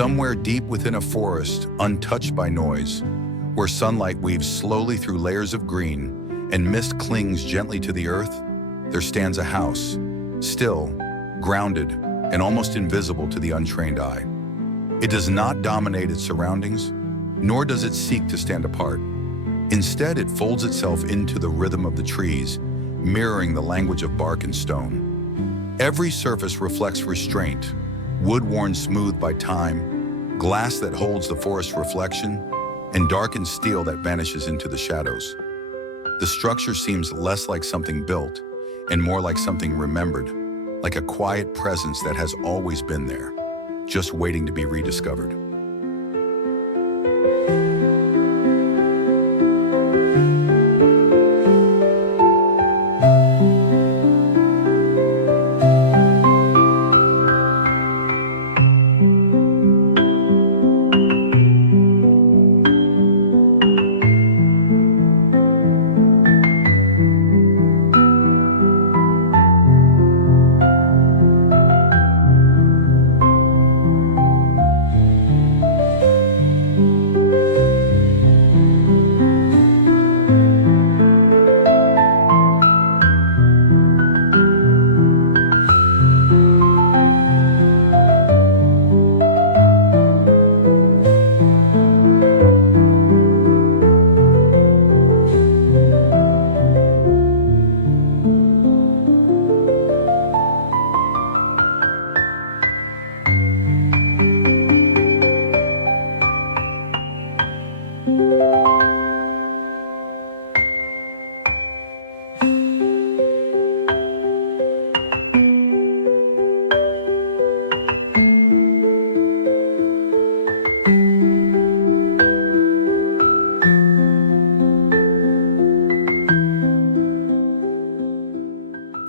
Somewhere deep within a forest, untouched by noise, where sunlight weaves slowly through layers of green and mist clings gently to the earth, there stands a house, still, grounded, and almost invisible to the untrained eye. It does not dominate its surroundings, nor does it seek to stand apart. Instead, it folds itself into the rhythm of the trees, mirroring the language of bark and stone. Every surface reflects restraint, wood worn smooth by time, glass that holds the forest's reflection, and darkened steel that vanishes into the shadows. The structure seems less like something built and more like something remembered, like a quiet presence that has always been there, just waiting to be rediscovered.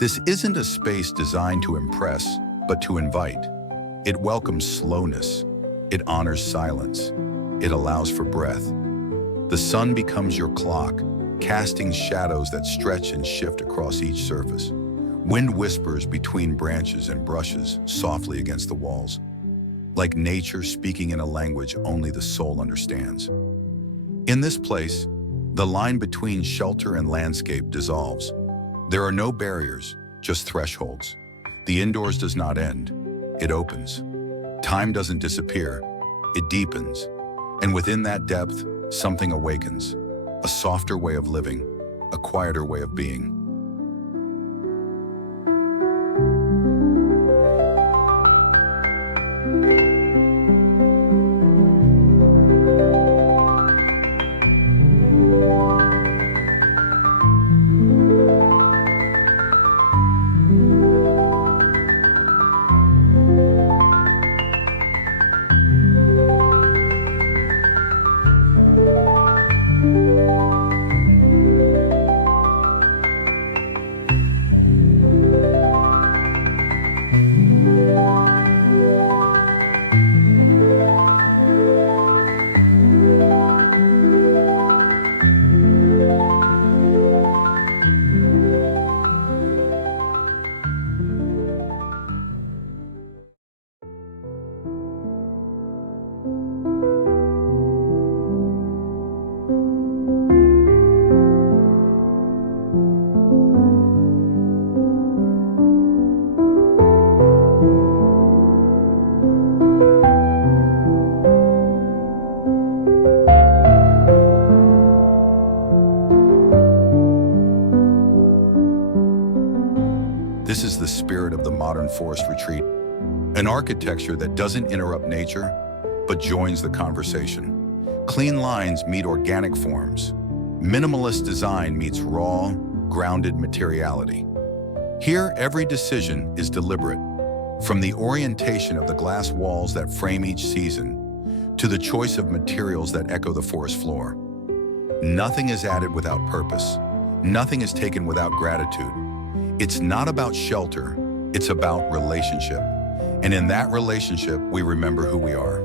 This isn't a space designed to impress, but to invite. It welcomes slowness. It honors silence. It allows for breath. The sun becomes your clock, casting shadows that stretch and shift across each surface. Wind whispers between branches and brushes softly against the walls, like nature speaking in a language only the soul understands. In this place, the line between shelter and landscape dissolves. There are no barriers, just thresholds. The indoors does not end, it opens. Time doesn't disappear, it deepens. And within that depth, something awakens. A softer way of living, a quieter way of being. This is the spirit of the modern forest retreat, an architecture that doesn't interrupt nature, but joins the conversation. Clean lines meet organic forms. Minimalist design meets raw, grounded materiality. Here, every decision is deliberate, from the orientation of the glass walls that frame each season to the choice of materials that echo the forest floor. Nothing is added without purpose. Nothing is taken without gratitude. It's not about shelter, it's about relationship. And in that relationship, we remember who we are.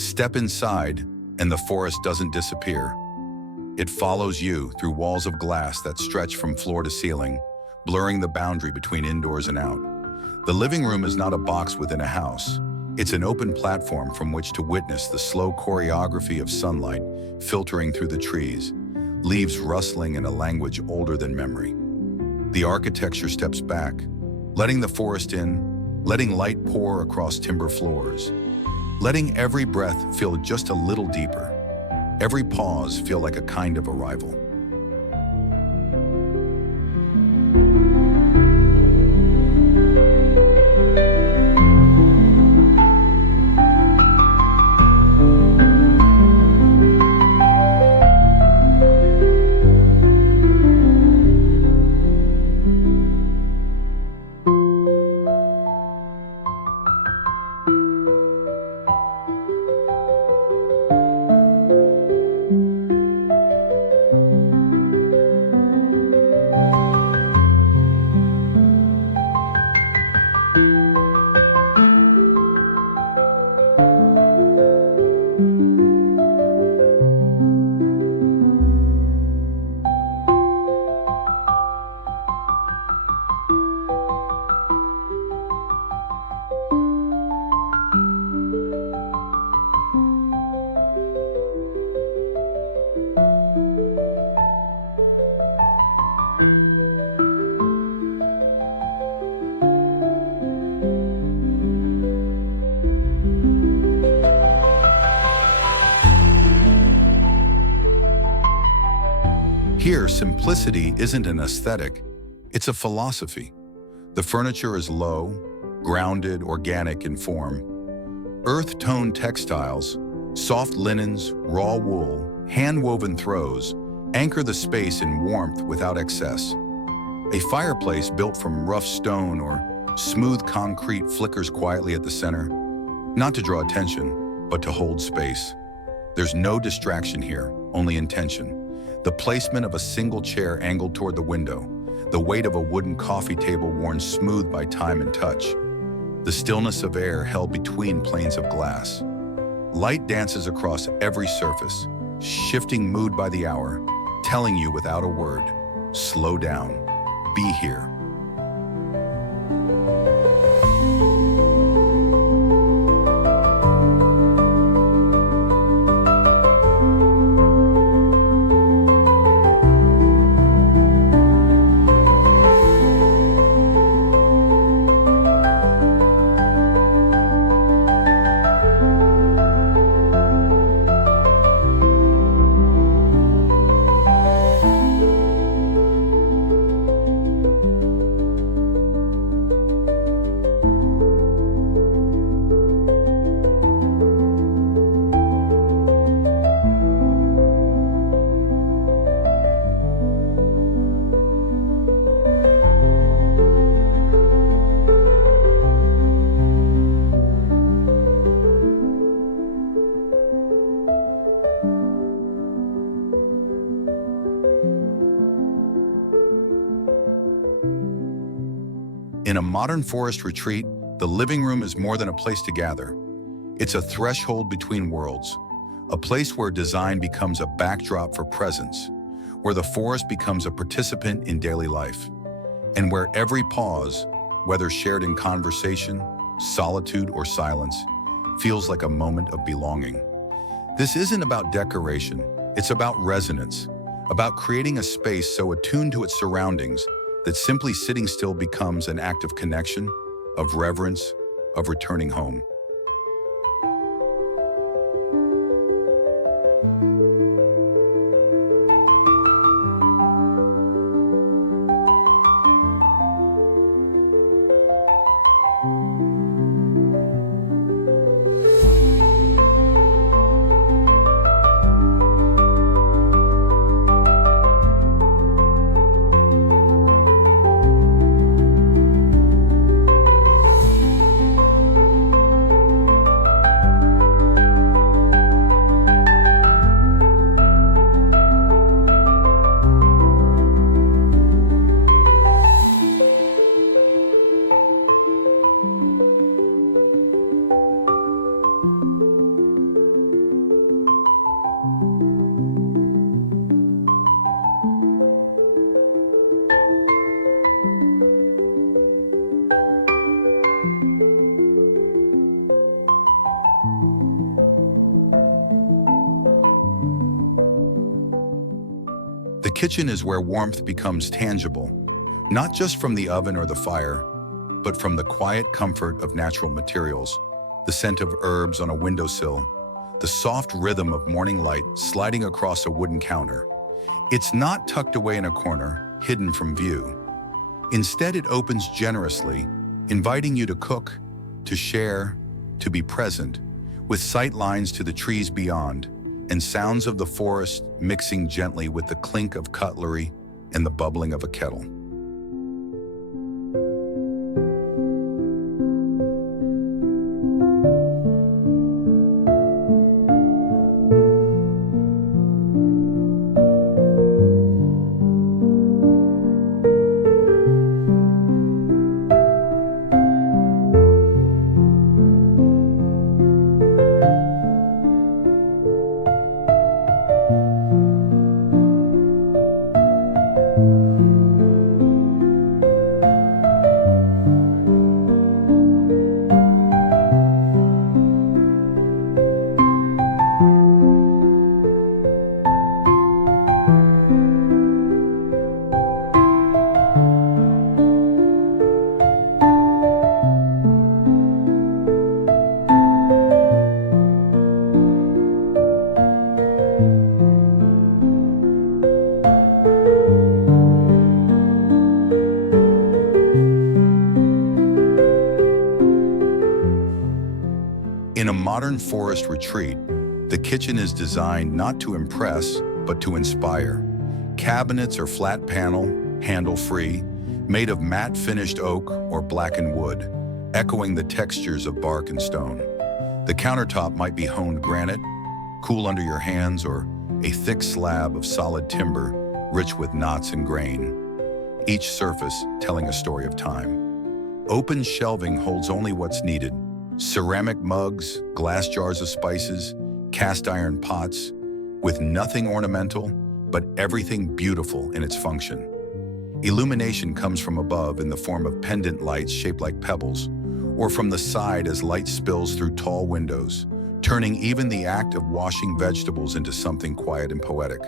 Step inside, and the forest doesn't disappear. It follows you through walls of glass that stretch from floor to ceiling, blurring the boundary between indoors and out. The living room is not a box within a house. It's an open platform from which to witness the slow choreography of sunlight filtering through the trees, leaves rustling in a language older than memory. The architecture steps back, letting the forest in, letting light pour across timber floors, letting every breath feel just a little deeper, every pause feel like a kind of arrival. Here, simplicity isn't an aesthetic, it's a philosophy. The furniture is low, grounded, organic in form. Earth-toned textiles, soft linens, raw wool, hand-woven throws anchor the space in warmth without excess. A fireplace built from rough stone or smooth concrete flickers quietly at the center, not to draw attention, but to hold space. There's no distraction here, only intention. The placement of a single chair angled toward the window, the weight of a wooden coffee table worn smooth by time and touch, the stillness of air held between planes of glass. Light dances across every surface, shifting mood by the hour, telling you without a word, slow down, be here. In a modern forest retreat, the living room is more than a place to gather. It's a threshold between worlds, a place where design becomes a backdrop for presence, where the forest becomes a participant in daily life, and where every pause, whether shared in conversation, solitude, or silence, feels like a moment of belonging. This isn't about decoration, it's about resonance, about creating a space so attuned to its surroundings that simply sitting still becomes an act of connection, of reverence, of returning home. kitchen is where warmth becomes tangible, not just from the oven or the fire, but from the quiet comfort of natural materials, the scent of herbs on a windowsill, the soft rhythm of morning light sliding across a wooden counter. It's not tucked away in a corner, hidden from view. Instead, it opens generously, inviting you to cook, to share, to be present, with sight lines to the trees beyond, and sounds of the forest mixing gently with the clink of cutlery and the bubbling of a kettle. In a modern forest retreat, the kitchen is designed not to impress, but to inspire. Cabinets are flat panel, handle-free, made of matte finished oak or blackened wood, echoing the textures of bark and stone. The countertop might be honed granite, cool under your hands, or a thick slab of solid timber, rich with knots and grain, each surface telling a story of time. Open shelving holds only what's needed: ceramic mugs, glass jars of spices, cast iron pots, with nothing ornamental, but everything beautiful in its function. Illumination comes from above in the form of pendant lights shaped like pebbles, or from the side as light spills through tall windows, turning even the act of washing vegetables into something quiet and poetic.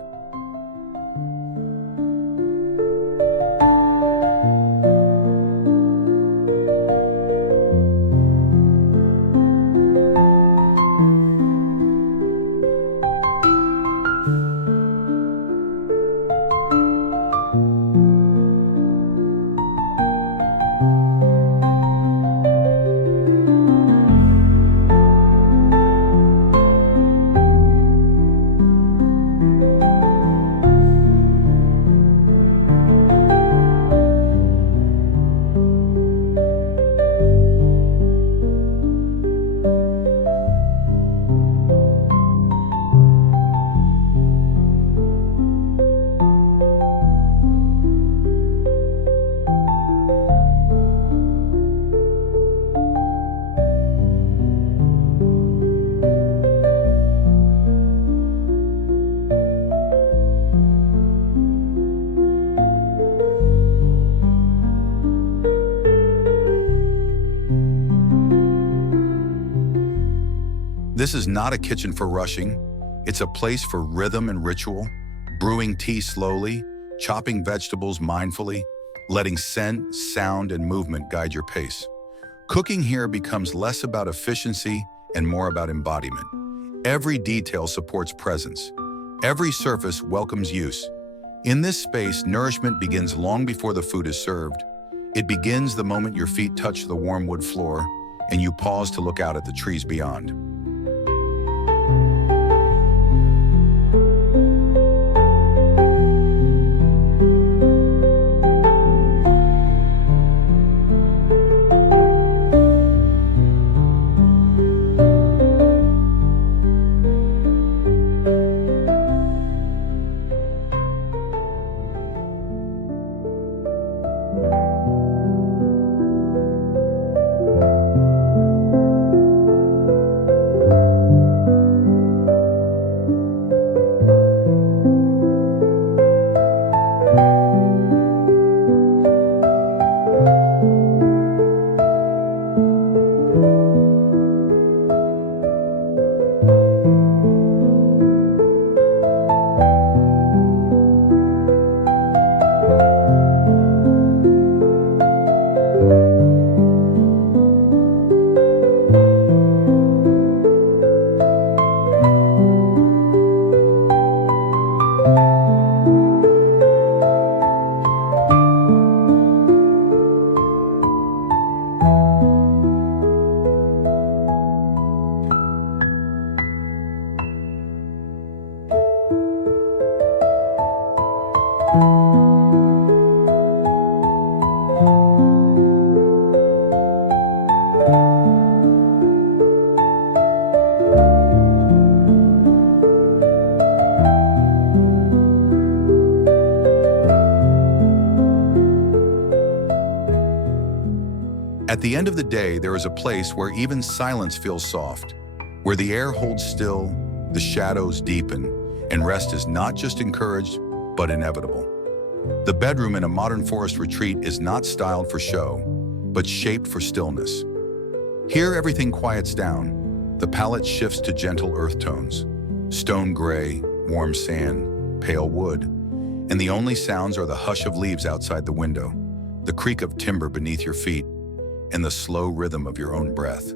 This is not a kitchen for rushing. It's a place for rhythm and ritual, brewing tea slowly, chopping vegetables mindfully, letting scent, sound, and movement guide your pace. Cooking here becomes less about efficiency and more about embodiment. Every detail supports presence. Every surface welcomes use. In this space, nourishment begins long before the food is served. It begins the moment your feet touch the warm wood floor and you pause to look out at the trees beyond. the end of the day, there is a place where even silence feels soft, where the air holds still, the shadows deepen, and rest is not just encouraged, but inevitable. The bedroom in a modern forest retreat is not styled for show, but shaped for stillness. Here, everything quiets down. The palette shifts to gentle earth tones, stone gray, warm sand, pale wood, and the only sounds are the hush of leaves outside the window, the creak of timber beneath your feet, and the slow rhythm of your own breath.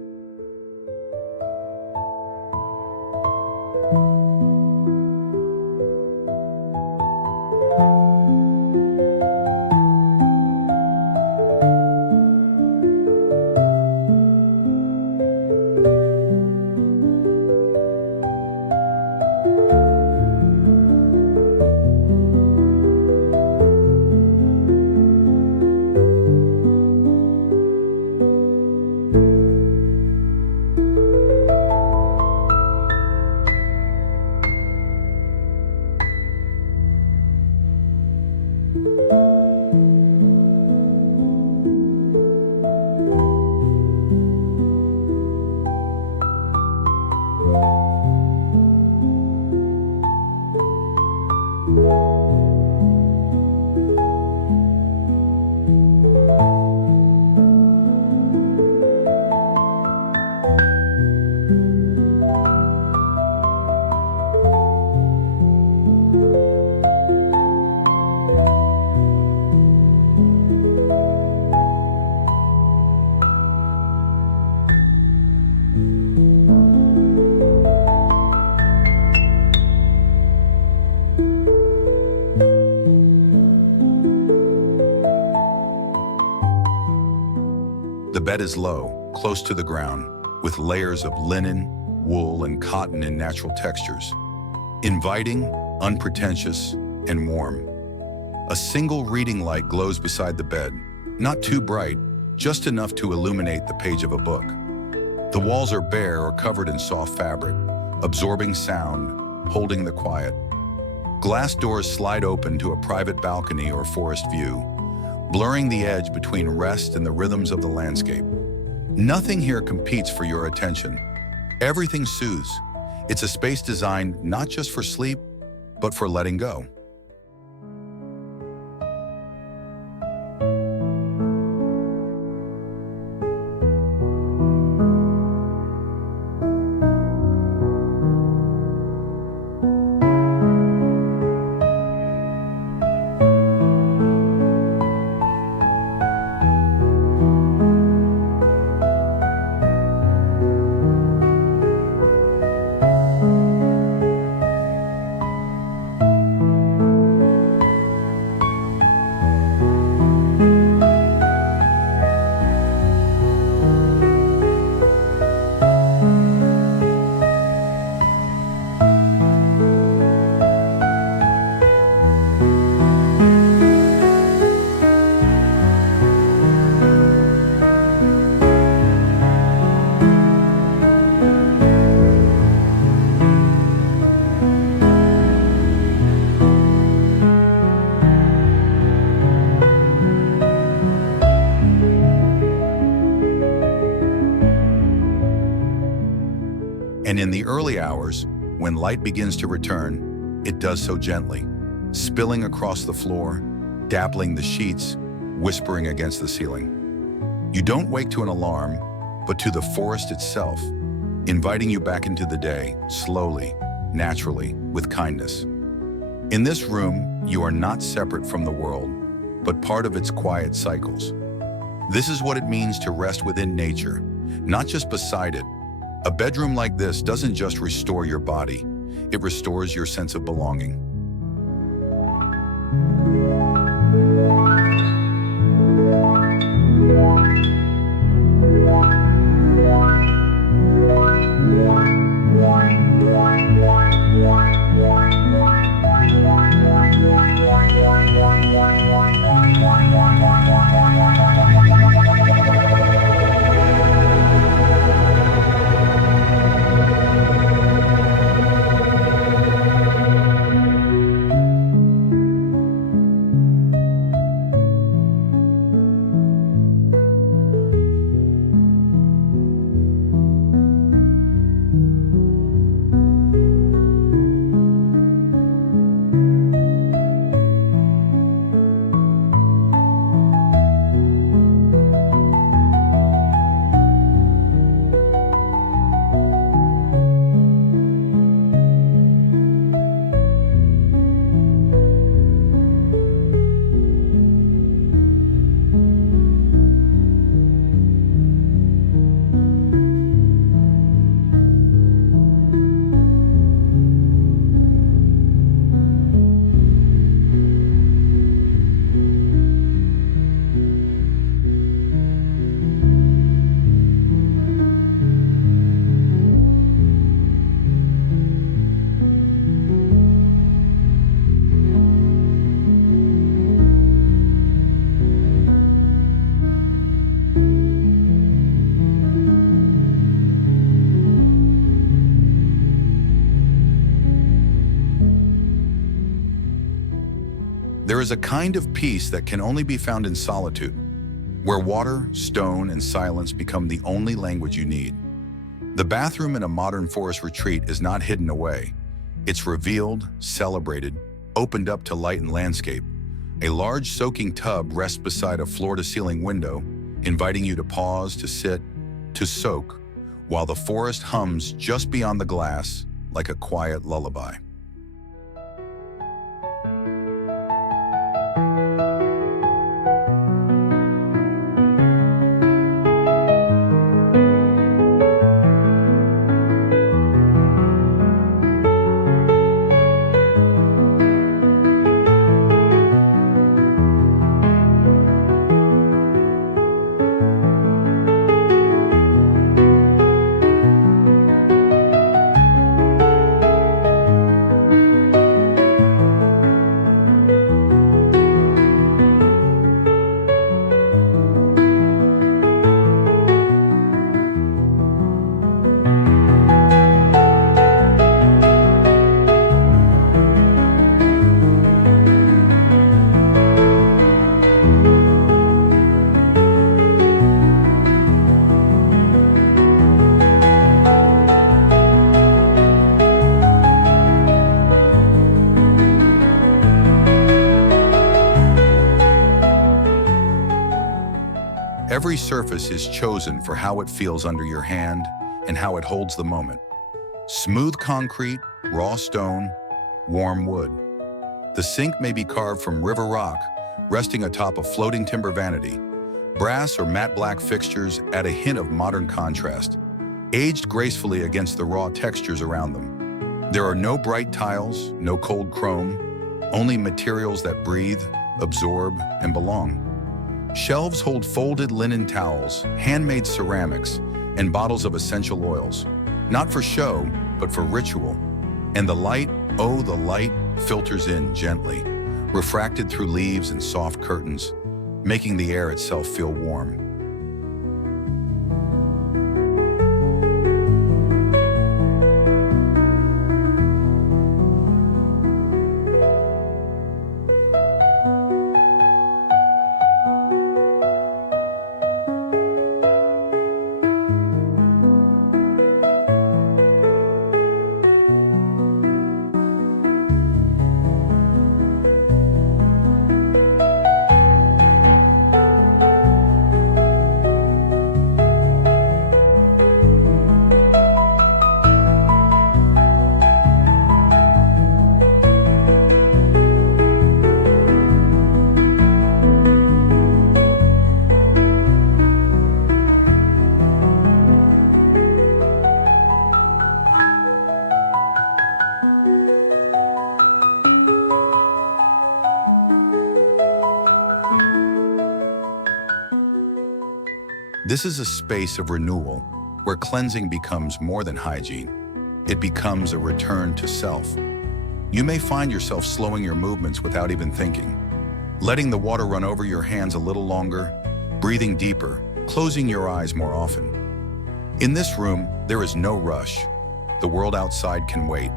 The bed is low, close to the ground, with layers of linen, wool, and cotton in natural textures. Inviting, unpretentious, and warm. A single reading light glows beside the bed, not too bright, just enough to illuminate the page of a book. The walls are bare or covered in soft fabric, absorbing sound, holding the quiet. Glass doors slide open to a private balcony or forest view, blurring the edge between rest and the rhythms of the landscape. Nothing here competes for your attention. Everything soothes. It's a space designed not just for sleep, but for letting go. And in the early hours, when light begins to return, it does so gently, spilling across the floor, dappling the sheets, whispering against the ceiling. You don't wake to an alarm, but to the forest itself, inviting you back into the day, slowly, naturally, with kindness. In this room, you are not separate from the world, but part of its quiet cycles. This is what it means to rest within nature, not just beside it. A bedroom like this doesn't just restore your body, it restores your sense of belonging. There is a kind of peace that can only be found in solitude, where water, stone, and silence become the only language you need. The bathroom in a modern forest retreat is not hidden away. It's revealed, celebrated, opened up to light and landscape. A large soaking tub rests beside a floor-to-ceiling window, inviting you to pause, to sit, to soak, while the forest hums just beyond the glass like a quiet lullaby. Every surface is chosen for how it feels under your hand and how it holds the moment. Smooth concrete, raw stone, warm wood. The sink may be carved from river rock, resting atop a floating timber vanity. Brass or matte black fixtures add a hint of modern contrast, aged gracefully against the raw textures around them. There are no bright tiles, no cold chrome, only materials that breathe, absorb, and belong. Shelves hold folded linen towels, handmade ceramics, and bottles of essential oils, not for show, but for ritual. And the light, oh, the light, filters in gently, refracted through leaves and soft curtains, making the air itself feel warm. This is a space of renewal where cleansing becomes more than hygiene. It becomes a return to self. You may find yourself slowing your movements without even thinking, letting the water run over your hands a little longer, breathing deeper, closing your eyes more often. In this room, there is no rush. The world outside can wait.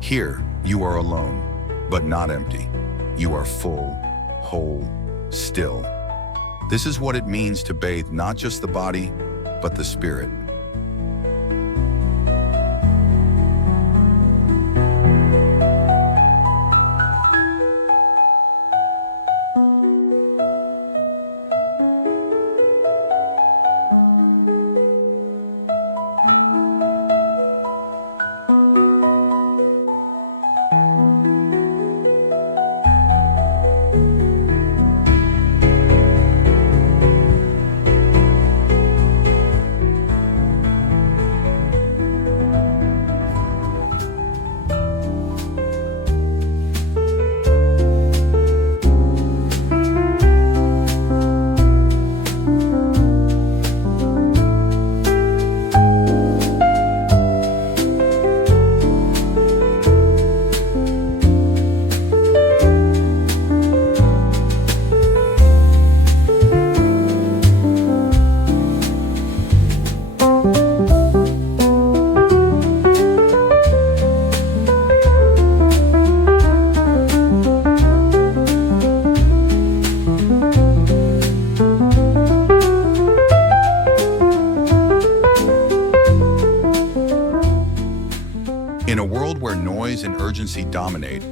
Here, you are alone, but not empty. You are full, whole, still. This is what it means to bathe not just the body, but the spirit. In a world where noise and urgency dominate,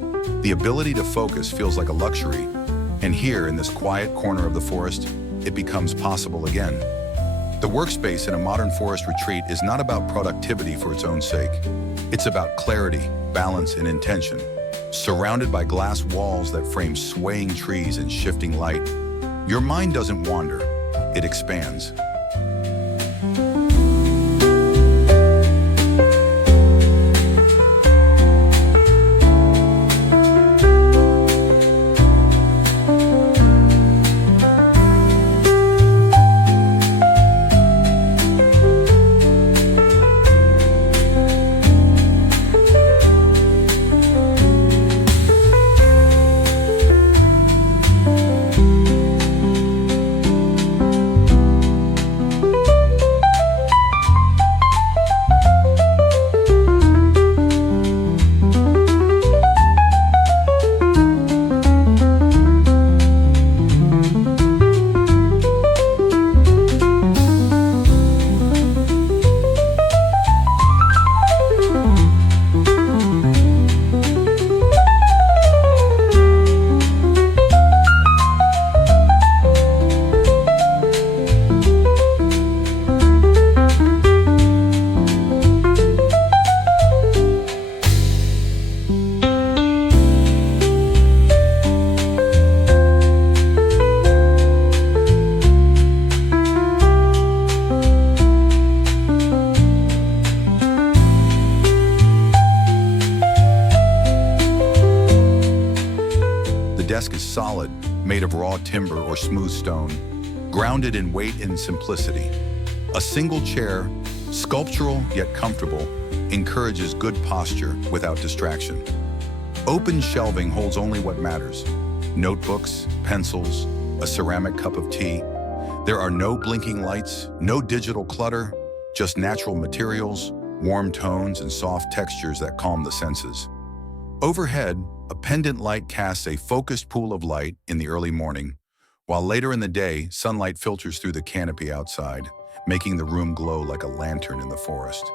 the ability to focus feels like a luxury. And here, in this quiet corner of the forest, it becomes possible again. The workspace in a modern forest retreat is not about productivity for its own sake. It's about clarity, balance, and intention. Surrounded by glass walls that frame swaying trees and shifting light, your mind doesn't wander, it expands. Desk is solid, made of raw timber or smooth stone, grounded in weight and simplicity. A single chair, sculptural yet comfortable, encourages good posture without distraction. Open shelving holds only what matters: notebooks, pencils, a ceramic cup of tea. There are no blinking lights, no digital clutter, just natural materials, warm tones, and soft textures that calm the senses. Overhead, a pendant light casts a focused pool of light in the early morning, while later in the day, sunlight filters through the canopy outside, making the room glow like a lantern in the forest.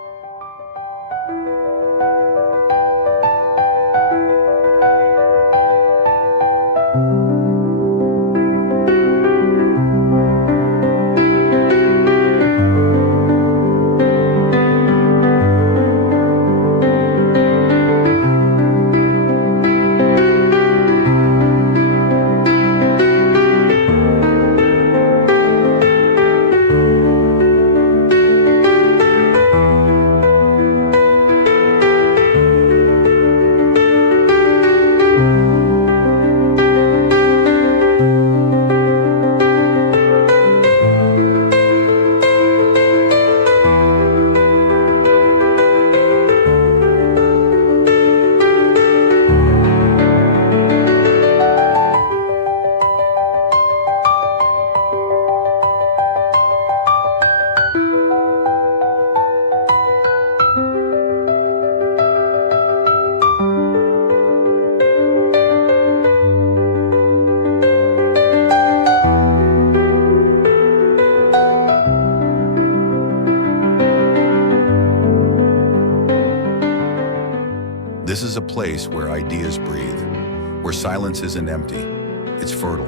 This is a place where ideas breathe, where silence isn't empty, it's fertile.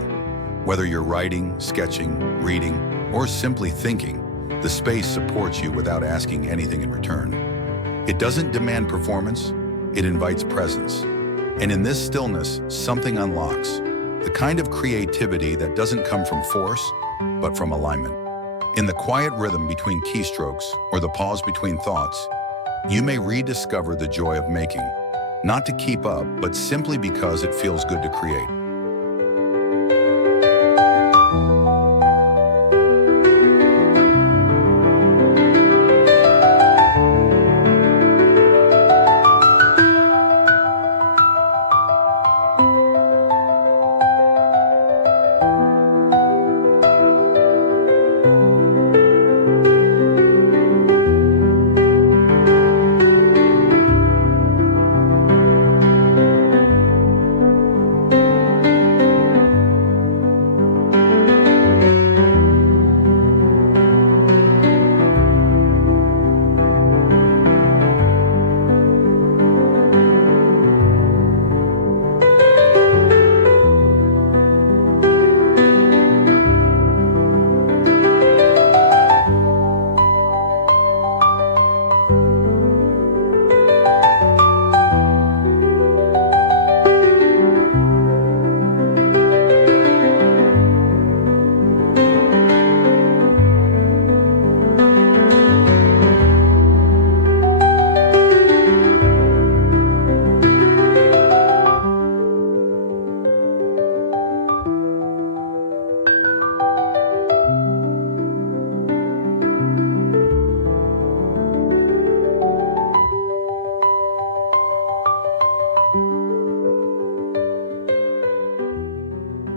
Whether you're writing, sketching, reading, or simply thinking, the space supports you without asking anything in return. It doesn't demand performance, it invites presence. And in this stillness, something unlocks, the kind of creativity that doesn't come from force, but from alignment. In the quiet rhythm between keystrokes or the pause between thoughts, you may rediscover the joy of making, not to keep up, but simply because it feels good to create.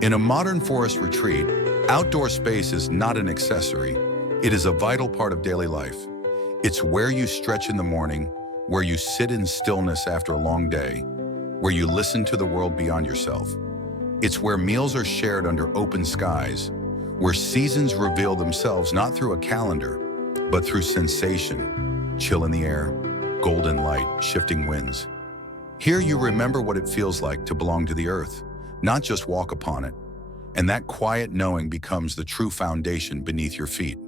In a modern forest retreat, outdoor space is not an accessory. It is a vital part of daily life. It's where you stretch in the morning, where you sit in stillness after a long day, where you listen to the world beyond yourself. It's where meals are shared under open skies, where seasons reveal themselves not through a calendar, but through sensation, chill in the air, golden light, shifting winds. Here you remember what it feels like to belong to the earth, not just walk upon it. And that quiet knowing becomes the true foundation beneath your feet.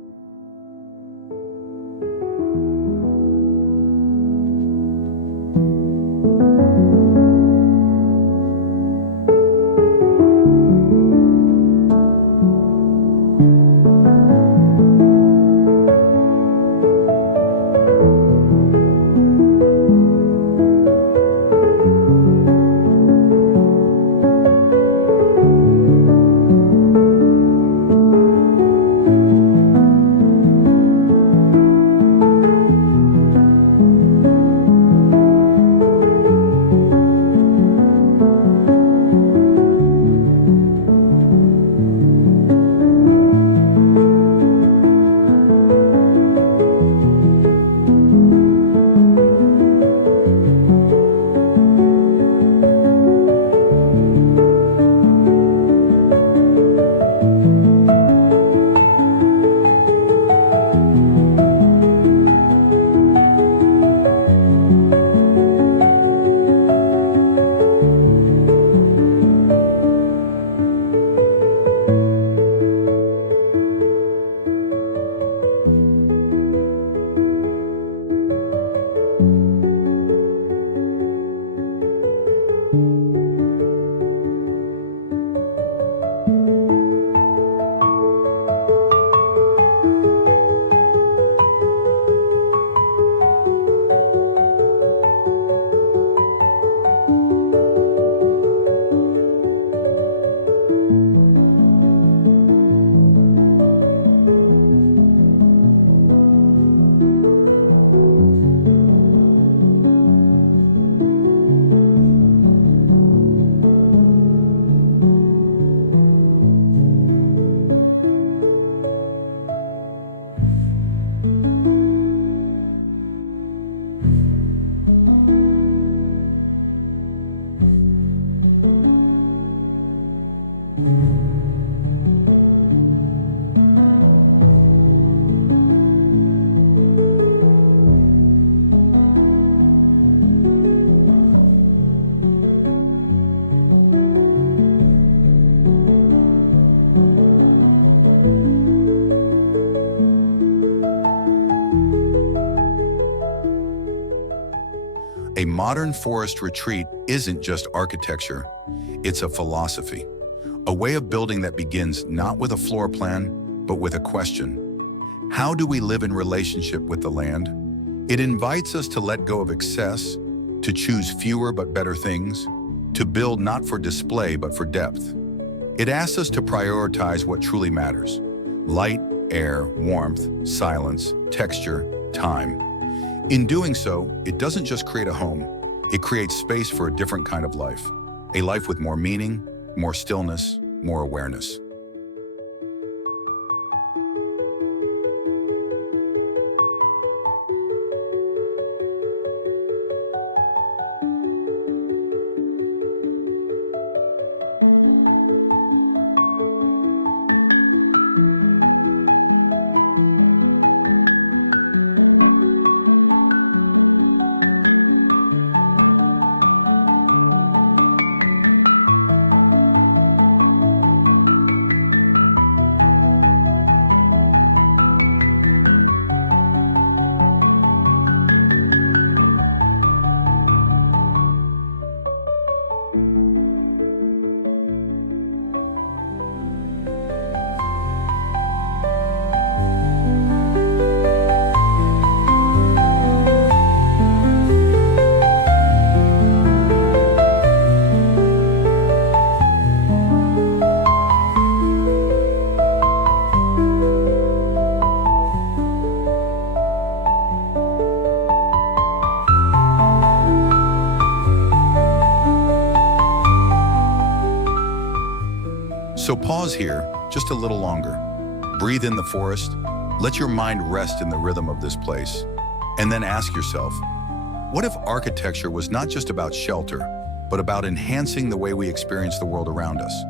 A modern forest retreat isn't just architecture, it's a philosophy, a way of building that begins not with a floor plan, but with a question. How do we live in relationship with the land? It invites us to let go of excess, to choose fewer but better things, to build not for display but for depth. It asks us to prioritize what truly matters: light, air, warmth, silence, texture, time. In doing so, it doesn't just create a home, it creates space for a different kind of life. A life with more meaning, more stillness, more awareness. So pause here just a little longer. Breathe in the forest. Let your mind rest in the rhythm of this place. And then ask yourself, what if architecture was not just about shelter, but about enhancing the way we experience the world around us?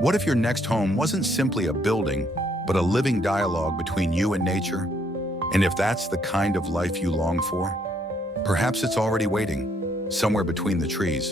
What if your next home wasn't simply a building, but a living dialogue between you and nature? And if that's the kind of life you long for, perhaps it's already waiting, somewhere between the trees.